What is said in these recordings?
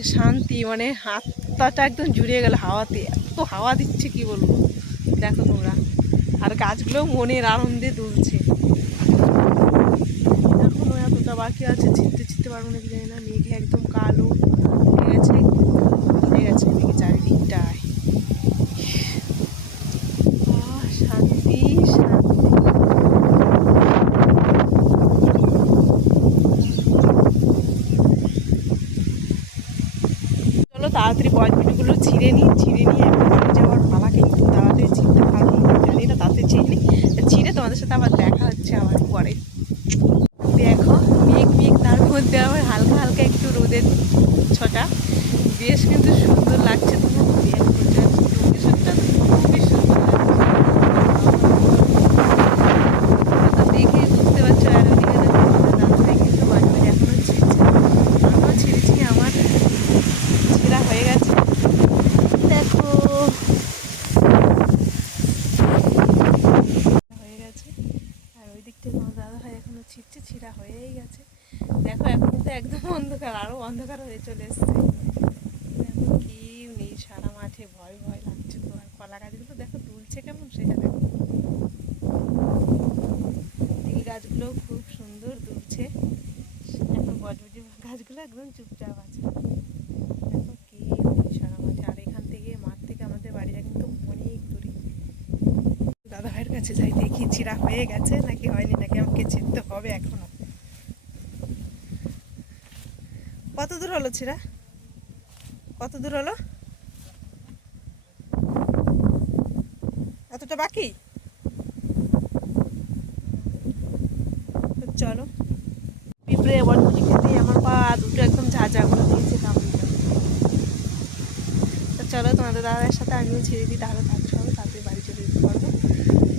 একটা শান্তি মানে হাতটা একদম জুড়িয়ে গেল হাওয়াতে। এত হাওয়া দিচ্ছে, কি বলব? দেখো তোমরা। আর গাছগুলো মনের আনন্দে দুলছে। এখনও এতটা বাকি আছে চিনতে চিনতে পারব নাকি জানি না। মেঘে একদম কালো হয়ে গেছে হয়ে গেছে মেঘে চারিদিকটায় আহ, শান্তি শান্তি চলো তাড়াতাড়ি ছিঁড়ে নিই, ছিঁড়ে নিয়ে এখন যাওয়ার পালা কিন্তু তাড়াতাড়ি ছিঁড়তে পারব। জানি না তাতে চিনি ছিঁড়ে তোমাদের সাথে আবার দেখা হচ্ছে আমার পরে। দেখো, মেঘ মেঘ তার মধ্যে আবার হালকা হালকা একটু রোদের ছটা। বেশ কিন্তু সুন্দর লাগছে তোমার লোকেশনটা খুবই সুন্দর লাগছে দেখে বুঝতে পারছ আর ওদিকে দেখো রাস্তায় কিন্তু মাঝে মাঝে এখনও ছিঁড়ছে আমিও ছিঁড়েছি আমার ছেঁড়া হয়ে গেছে দেখো হয়ে গেছে আর ওই দিকটা তোমার দাদা ভাই এখনও ছিটছে, ছিঁড়া হয়েই গেছে। দেখো, এখন তো একদম অন্ধকার আরও অন্ধকার হয়ে চলে এসছে। দেখো কেউ নেই, সারা মাঠে ভয় ভয় লাগছে তো। আর কলা গাছগুলো দেখো, দুলছে কেমন সেটা দেখো তিল গাছগুলো খুব সুন্দর দুলছে। এখন বজবজি গাছগুলো একদম চুপচাপ আছে দেখো কেউ নেই সারা মাঠে আর এখান থেকে মাঠ থেকে আমাদের বাড়িটা কিন্তু অনেক দূরে দাদা ভাইয়ের কাছে যাই, দেখি চিরা হয়ে গেছে নাকি হয়নি, নাকি আমাকে চিনতে হবে এখনও। কত দূর হলো চিরা কত দূর হলো? এতটা বাকি? চলো। পিঁপড়ে বটবটি খেতে আমার পা দুটো একদম ঝাঁঝা করে দিয়েছে তো চলো তোমাদের দাদার সাথে আমিও ছেড়ে দিই, তাহলে তাড়াতাড়ি হবে তাড়াতাড়ি বাড়ি চলে যেতে পারব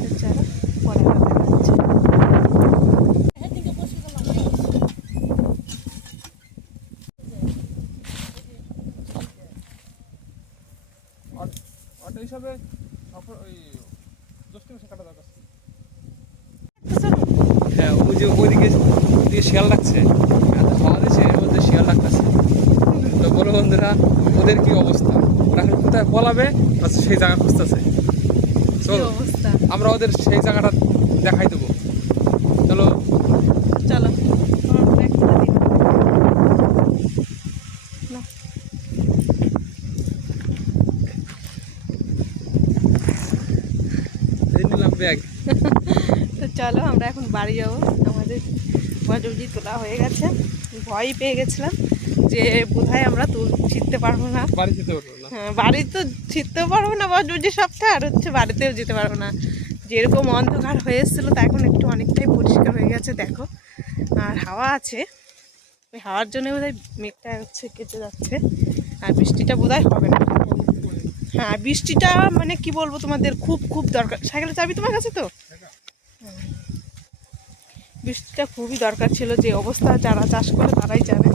তো চলো পরে আবার দেখা হচ্ছে হিসাবে সফর ওই কাটা দরকার হ্যাঁ ওই যে ওইদিকে দিয়ে শিয়াল লাগছে এত এর মধ্যে শিয়াল লাগতেছে তো বলো বন্ধুরা ওদের কি অবস্থা? ওরা এখন কোথায় পলাবে? সেই জায়গা খুঁজতেছে। চলো অবস্থা? আমরা ওদের সেই জায়গাটা দেখাই দেবো চলো চলো আমার ব্যাগ তুলে দিই না এই নিলাম ব্যাগ তো চলো আমরা এখন বাড়ি যাব। আমাদের বজবজি তোলা হয়ে গেছে। ভয় পেয়ে গেছিলাম যে বোধহয় আমরা তুল ছিটতে পারব না। বাড়ি যেতে পারব না। হ্যাঁ বাড়ি তো ছিটতেও পারব না বজবজি সবটা আর হচ্ছে বাড়িতেও যেতে পারব না। যেরকম অন্ধকার হয়ে এসেছিল তা এখন একটু অনেকটাই পরিষ্কার হয়ে গেছে দেখো। আর হাওয়া আছে। ওই হাওয়ার জন্য বোধহয় মেঘটা হচ্ছে কেটে যাচ্ছে। আর বৃষ্টিটা বোধহয় হবে না। হ্যাঁ বৃষ্টিটা মানে কি বলব তোমাদের খুব খুব দরকার। সাইকেলের চাবি তোমার কাছে তো। বৃষ্টিটা খুবই দরকার ছিল যে অবস্থা যারা চাষ করে তারাই জানে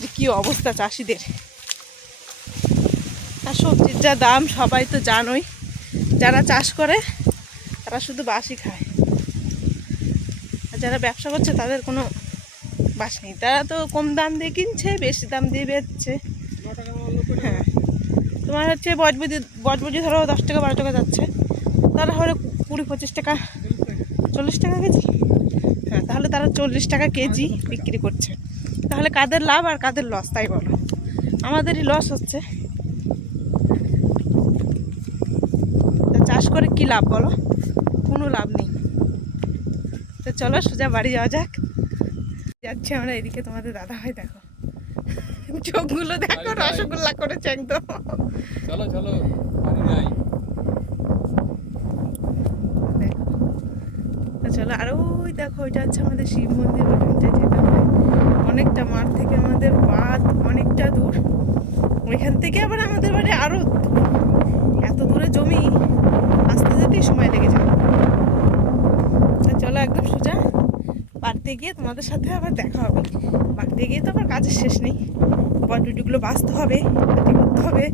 যে কী অবস্থা চাষিদের। আর সবজির যা দাম সবাই তো জানোই, যারা চাষ করে তারা শুধু বাসি খায়। আর যারা ব্যবসা করছে তাদের কোনো বাস নেই। তারা তো কম দাম দিয়ে কিনছে, বেশি দাম দিয়ে বেচছে। হ্যাঁ। তোমার হচ্ছে বজবজি বজবজি ধরো দশ টাকা, বারো টাকা যাচ্ছে। তারা হলে কুড়ি, পঁচিশ টাকা, চল্লিশ টাকা কেজি? হ্যাঁ তাহলে তারা চল্লিশ টাকা কেজি বিক্রি করছে। তাহলে কাদের লাভ আর কাদের লস তাই বলো? আমাদেরই লস হচ্ছে। চাষ করে কি লাভ বলো? কোনো লাভ নেই। তো চলো সোজা বাড়ি যাওয়া যাক। যাচ্ছি আমরা এদিকে, তোমাদের দাদা ভাই দেখো। চোখগুলো দেখো। রসগোল্লা করেছে একদম। চলো চলো বাড়ি যাই দেখো তো চলো আর ওই দেখো ওইটা হচ্ছে আমাদের শিব মন্দির ওইখানটা যেতে হবে অনেকটা মাঠ থেকে আমাদের বাঁধ অনেকটা দূর। ওইখান থেকে আবার আমাদের বাড়ি আরও এত দূরে জমি, আসতে যেতেই সময় লেগে যায়। চলো একদম সোজা, বাড়িতে গিয়ে তোমাদের সাথে আবার দেখা হবে। বাড়িতে গিয়ে তো আবার কাজের শেষ নেই। বটুটিগুলো বাঁচতে হবে করতে হবে।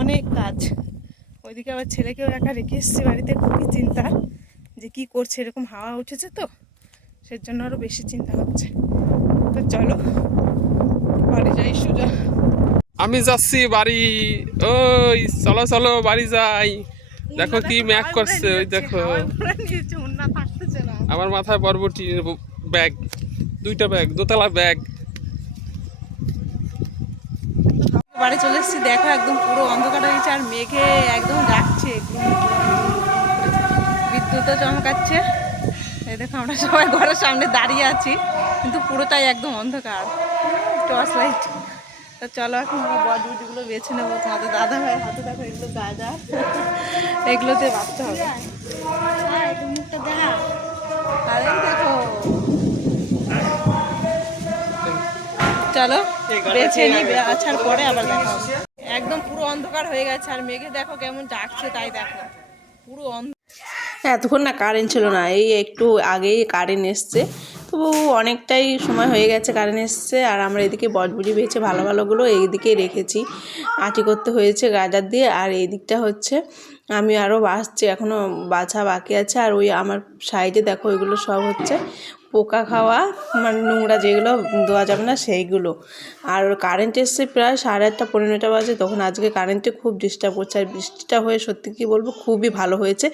অনেক কাজ। ওইদিকে আবার ছেলেকেও একা রেখে এসেছি বাড়িতে, খুবই চিন্তা যে কি করছে এরকম হাওয়া উঠেছে তো সের জন্য আরও বেশি চিন্তা হচ্ছে। তো চলো বাড়ি যাই সুজা। আমি যাচ্ছি বাড়ি। ওই চলো চলো বাড়ি যাই। দেখো কি ম্যাক করছে ওই দেখো। আমার মাথায় বরবটি ব্যাগ দুইটা ব্যাগ দোতলা ব্যাগ। বাড়ি চলে এসেছি দেখো একদম পুরো অন্ধকার হয়েছে আর মেঘে একদম ডাকছে বিদ্যুৎও চমকাচ্ছে এই দেখো আমরা সবাই ঘরের সামনে দাঁড়িয়ে আছি, কিন্তু পুরোটাই একদম অন্ধকার। Torch light. তো চলো এখন আমরা বডিগুলো বেছে নেব। তোমাদের দাদা ভাই হাতে দেখো এগুলো গাজা এগুলোতে ভাবতে হবে। দেখো। চলো, বেছে নি আছার পরে আবার। একদম পুরো অন্ধকার হয়ে গেছে, আর মেঘে দেখো কেমন ডাকছে, তাই দেখো। পুরো অন্ধ এতক্ষণ না কারেন্ট ছিল না, এই একটু আগেই কারেন্ট এসছে। তবু অনেকটাই সময় হয়ে গেছে কারেন্ট এসছে, আর আমরা এদিকে বটবুটি বেছে ভালো ভালোগুলো এই দিকে রেখেছি। আটি করতে হয়েছে গাজার দিয়ে, আর এই দিকটা হচ্ছে আমি আরও বাছছি এখনও বাছা বাকি আছে। আর ওই আমার সাইডে দেখো ওইগুলো সব হচ্ছে পোকা খাওয়া মানে নোংরা যেগুলো দেওয়া যাবে না সেইগুলো। আর কারেন্ট এসছে প্রায় সাড়ে আটটা পনেরোটা বাজে, তখন আজকে কারেন্টে খুব ডিস্টার্ব করছে। আর বৃষ্টিটা হয়ে সত্যি কি বলব, খুবই ভালো হয়েছে।